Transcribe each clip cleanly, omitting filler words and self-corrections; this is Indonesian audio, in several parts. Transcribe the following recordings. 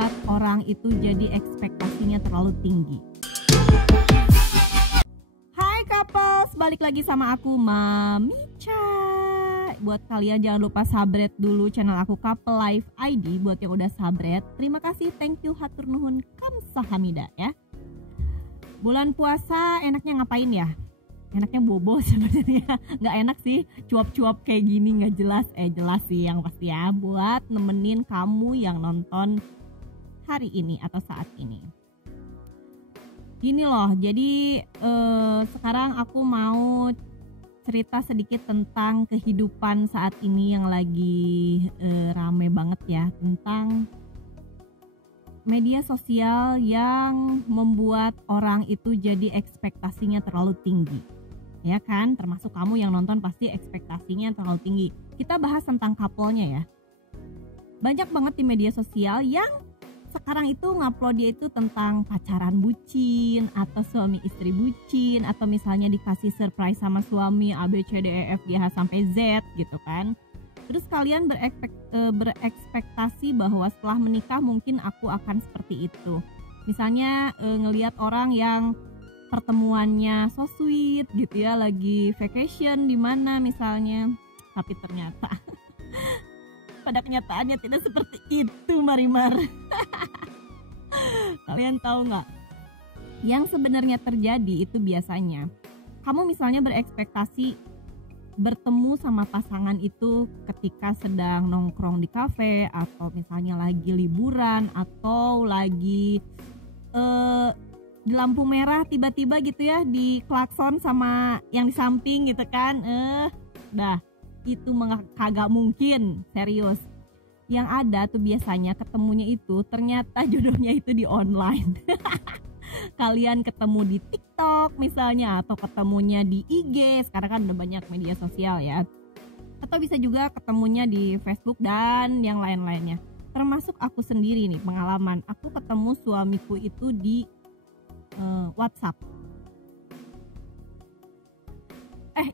membuat orang itu jadi ekspektasinya terlalu tinggi. Hai couples, balik lagi sama aku Mamicha. Buat kalian jangan lupa subscribe dulu channel aku Couple Life ID. Buat yang udah subscribe, terima kasih, thank you, hatur nuhun, kamsahamnida ya. Bulan puasa enaknya ngapain ya? Enaknya bobo sebenarnya. Nggak enak sih cuap-cuap kayak gini, nggak jelas. Jelas sih yang pasti ya, buat nemenin kamu yang nonton hari ini atau saat ini. Gini loh, jadi sekarang aku mau cerita sedikit tentang kehidupan saat ini yang lagi rame banget ya, tentang media sosial yang membuat orang itu jadi ekspektasinya terlalu tinggi. Ya kan, termasuk kamu yang nonton pasti ekspektasinya terlalu tinggi. Kita bahas tentang couple-nya ya. Banyak banget di media sosial yang sekarang itu ngupload dia itu tentang pacaran bucin, atau suami istri bucin, atau misalnya dikasih surprise sama suami A B C D E F G H sampai Z gitu kan. Terus kalian berekspektasi bahwa setelah menikah mungkin aku akan seperti itu. Misalnya ngelihat orang yang pertemuannya so sweet gitu ya, lagi vacation di mana misalnya, tapi ternyata pada kenyataannya tidak seperti itu, Marimar. Kalian tahu nggak? Yang sebenarnya terjadi itu biasanya kamu misalnya berekspektasi bertemu sama pasangan itu ketika sedang nongkrong di kafe, atau misalnya lagi liburan, atau lagi di lampu merah tiba-tiba gitu ya, di klakson sama yang di samping gitu kan. Itu kagak mungkin, serius. Yang ada tuh biasanya ketemunya itu ternyata jodohnya itu di online. Kalian ketemu di TikTok misalnya, atau ketemunya di IG, sekarang kan udah banyak media sosial ya. Atau bisa juga ketemunya di Facebook dan yang lain-lainnya. Termasuk aku sendiri nih, pengalaman aku ketemu suamiku itu di WhatsApp.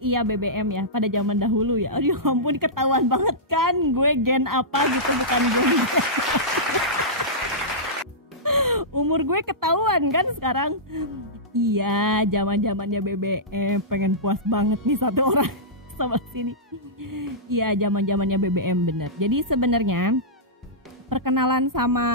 Iya BBM ya, pada zaman dahulu ya. Aduh ampun, ketahuan banget kan gue gen apa gitu, bukan gen umur gue ketahuan kan sekarang. Iya, zaman-zamannya BBM, pengen puas banget nih satu orang sama sini. Iya, zaman-zamannya BBM bener. Jadi sebenarnya perkenalan sama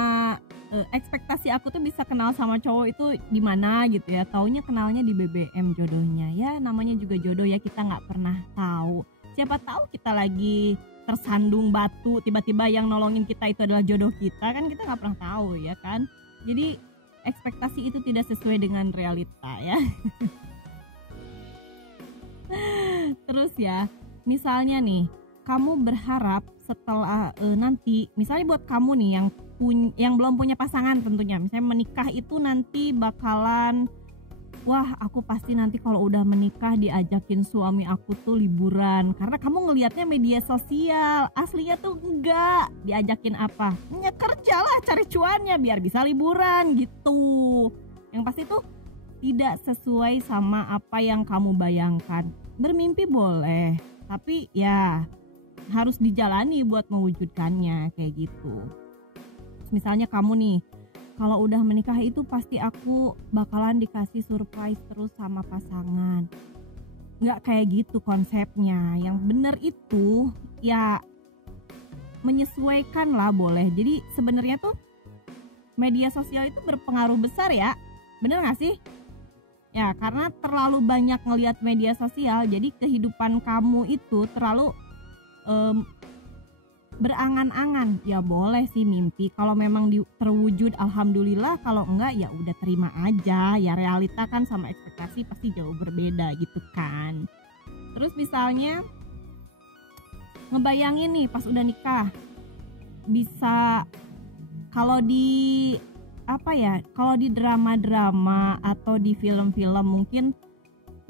ekspektasi aku tuh bisa kenal sama cowok itu di mana gitu ya. Taunya kenalnya di BBM jodohnya. Ya namanya juga jodoh ya, kita nggak pernah tahu. Siapa tahu kita lagi tersandung batu, tiba-tiba yang nolongin kita itu adalah jodoh kita, kan kita nggak pernah tahu ya kan. Jadi ekspektasi itu tidak sesuai dengan realita ya. Terus ya, misalnya nih, kamu berharap setelah nanti, misalnya buat kamu nih yang belum punya pasangan tentunya, misalnya menikah itu nanti bakalan, wah aku pasti nanti kalau udah menikah diajakin suami aku tuh liburan, karena kamu ngelihatnya media sosial, aslinya tuh enggak. Diajakin apa? Ya kerja lah, cari cuannya biar bisa liburan gitu. Yang pasti tuh tidak sesuai sama apa yang kamu bayangkan. Bermimpi boleh, tapi ya harus dijalani buat mewujudkannya kayak gitu. Misalnya kamu nih, kalau udah menikah itu pasti aku bakalan dikasih surprise terus sama pasangan. Nggak kayak gitu konsepnya. Yang bener itu ya menyesuaikan lah boleh. Jadi sebenarnya tuh media sosial itu berpengaruh besar ya. Bener nggak sih? Ya karena terlalu banyak ngelihat media sosial, jadi kehidupan kamu itu terlalu berangan-angan. Ya boleh sih mimpi, kalau memang terwujud alhamdulillah, kalau enggak ya udah terima aja. Ya realita kan sama ekspektasi pasti jauh berbeda gitu kan. Terus misalnya ngebayangin nih pas udah nikah, bisa kalau di kalau di drama-drama atau di film-film mungkin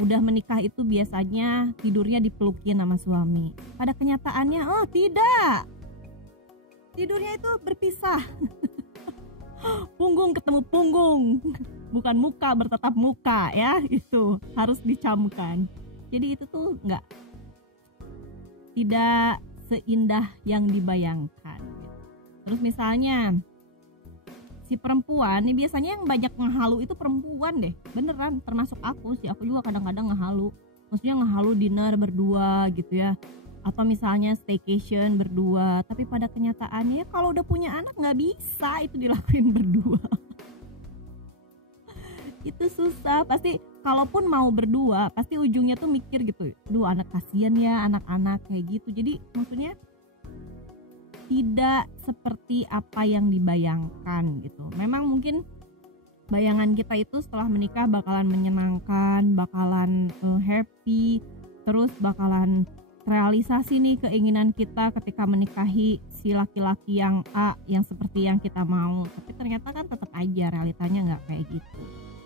udah menikah itu biasanya tidurnya dipelukin sama suami. Pada kenyataannya, oh tidak. Tidurnya itu berpisah. Punggung ketemu punggung. Bukan muka bertatap muka ya, itu harus dicamkan. Jadi itu tuh tidak seindah yang dibayangkan. Terus misalnya si perempuan nih biasanya yang banyak ngehalu itu perempuan deh, beneran, termasuk aku sih. Aku juga kadang-kadang ngehalu, maksudnya ngehalu dinner berdua gitu ya, atau misalnya staycation berdua. Tapi pada kenyataannya kalau udah punya anak nggak bisa itu dilakuin berdua. Itu susah, pasti kalaupun mau berdua pasti ujungnya tuh mikir gitu, duh anak kasihan ya anak-anak kayak gitu. Jadi maksudnya tidak seperti apa yang dibayangkan gitu. Memang mungkin bayangan kita itu setelah menikah bakalan menyenangkan, bakalan happy, terus bakalan realisasi nih keinginan kita ketika menikahi si laki-laki yang A yang seperti yang kita mau. Tapi ternyata kan tetap aja realitanya nggak kayak gitu.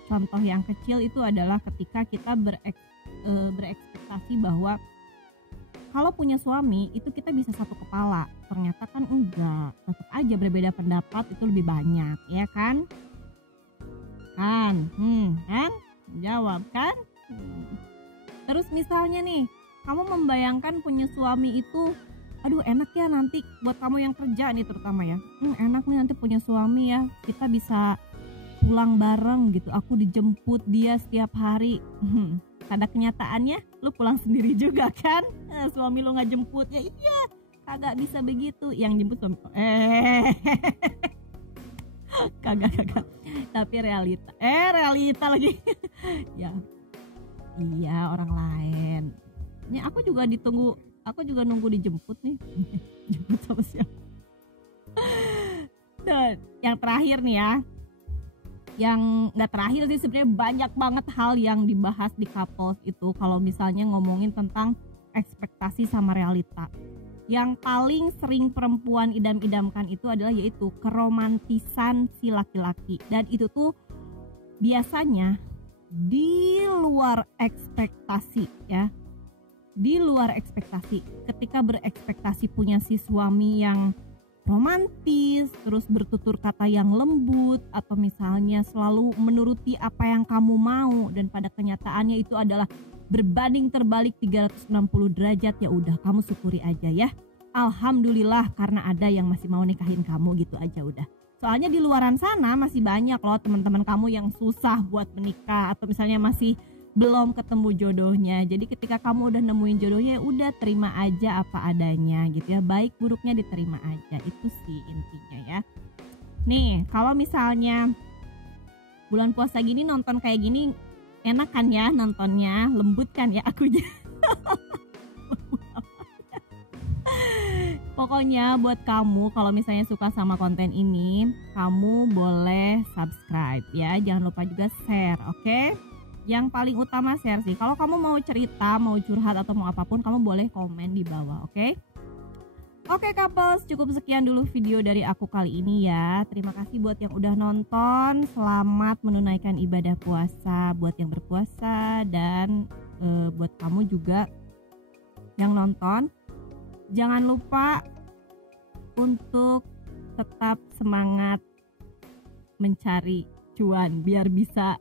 Contoh yang kecil itu adalah ketika kita berekspektasi bahwa kalau punya suami itu kita bisa satu kepala. Ternyata kan enggak, tetap aja berbeda pendapat itu lebih banyak, ya kan? Kan? Jawab kan? Terus misalnya nih, kamu membayangkan punya suami itu, aduh enak ya nanti buat kamu yang kerja nih terutama ya. Enak nih nanti punya suami ya, kita bisa pulang bareng gitu, aku dijemput dia setiap hari. Pada kenyataannya lu pulang sendiri juga kan, suami lu nggak jemput ya. Iya, kagak bisa begitu, yang jemput suami. Kagak. Tapi realita lagi. Ya, iya orang lain. Ini aku juga nunggu dijemput nih. Jemput sama siapa? Dan yang terakhir nih ya. Yang nggak terakhir sih sebenarnya, banyak banget hal yang dibahas di couples itu kalau misalnya ngomongin tentang ekspektasi sama realita. Yang paling sering perempuan idam-idamkan itu adalah yaitu keromantisan si laki-laki, dan itu tuh biasanya di luar ekspektasi ya, di luar ekspektasi. Ketika berekspektasi punya si suami yang romantis, terus bertutur kata yang lembut, atau misalnya selalu menuruti apa yang kamu mau, dan pada kenyataannya itu adalah berbanding terbalik 360 derajat, ya udah kamu syukuri aja ya. Alhamdulillah karena ada yang masih mau nikahin kamu, gitu aja udah. Soalnya di luaran sana masih banyak loh teman-teman kamu yang susah buat menikah, atau misalnya masih belum ketemu jodohnya. Jadi ketika kamu udah nemuin jodohnya, udah terima aja apa adanya gitu ya. Baik buruknya diterima aja, itu sih intinya ya. Nih kalau misalnya bulan puasa gini nonton kayak gini, enak kan ya nontonnya, lembut kan ya akunya. Pokoknya buat kamu kalau misalnya suka sama konten ini, kamu boleh subscribe ya. Jangan lupa juga share, oke? Yang paling utama share sih. Kalau kamu mau cerita, mau curhat atau mau apapun, kamu boleh komen di bawah, oke? Oke couples, cukup sekian dulu video dari aku kali ini ya. Terima kasih buat yang udah nonton. Selamat menunaikan ibadah puasa buat yang berpuasa, dan buat kamu juga yang nonton. Jangan lupa untuk tetap semangat mencari cuan biar bisa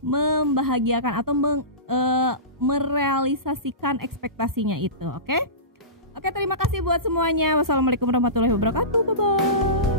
membahagiakan atau merealisasikan ekspektasinya itu, oke? Oke, terima kasih buat semuanya. Wassalamualaikum warahmatullahi wabarakatuh. Bye bye.